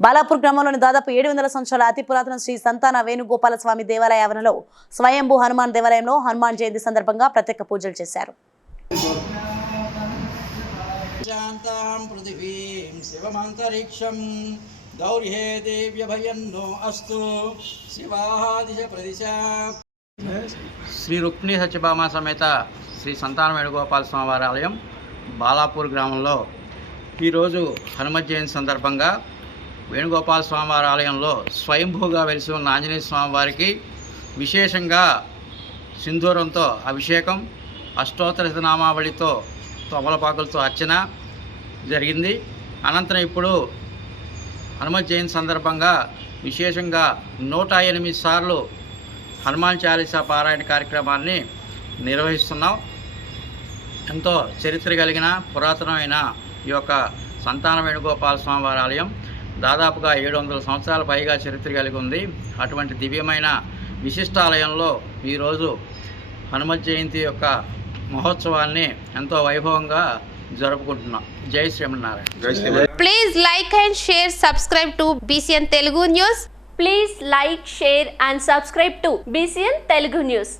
బాలాపూర్ గ్రామంలోని దాదాపు ఏడు వందల సంవత్సరాల అతి పురాతన శ్రీ సంతాన వేణుగోపాల స్వామి దేవాలయ ఆవరణలో స్వయంభూ హనుమాన్ దేవాలయంలో హనుమాన్ జయంతి సందర్భంగా ప్రత్యేక పూజలు చేశారు. శాంతాం పృథివీం శివమంతరిక్షం దౌర్హే దేవ్యభయన్నో అస్తు. శివాదిశ ప్రదిశ శ్రీ రుక్మిణి సత్యభామ సమేత శ్రీ సంతాన వేణుగోపాల స్వామివారి ఆలయం బాలాపూర్ గ్రామంలో ఈరోజు హనుమత్ జయంతి సందర్భంగా వేణుగోపాల స్వామివారి ఆలయంలో స్వయంభూగా వెలిసి ఉన్న ఆంజనేయ స్వామివారికి విశేషంగా సింధూరంతో అభిషేకం అష్టోత్తర నామావళితో తమలపాకులతో అర్చన జరిగింది. అనంతరం ఇప్పుడు హనుమత్ జయంతి సందర్భంగా విశేషంగా నూట ఎనిమిది సార్లు హనుమాన్ చాలీసా పారాయణ కార్యక్రమాన్ని నిర్వహిస్తున్నాం. ఎంతో చరిత్ర కలిగిన పురాతనమైన ఈ యొక్క సంతాన వేణుగోపాల స్వామి వారి ఆలయం. దాదాపుగా ఏడు వందల సంవత్సరాల పైగా చరిత్ర కలిగి ఉంది అటువంటి దివ్యమైన విశిష్టాలయంలో ఈరోజు హనుమత్ జయంతి యొక్క మహోత్సవాన్ని ఎంతో వైభవంగా జరుపుకుంటున్నాం జై Srimannarayana Please like and share, subscribe to BCN Telugu News. Please like, share and subscribe to BCN Telugu News.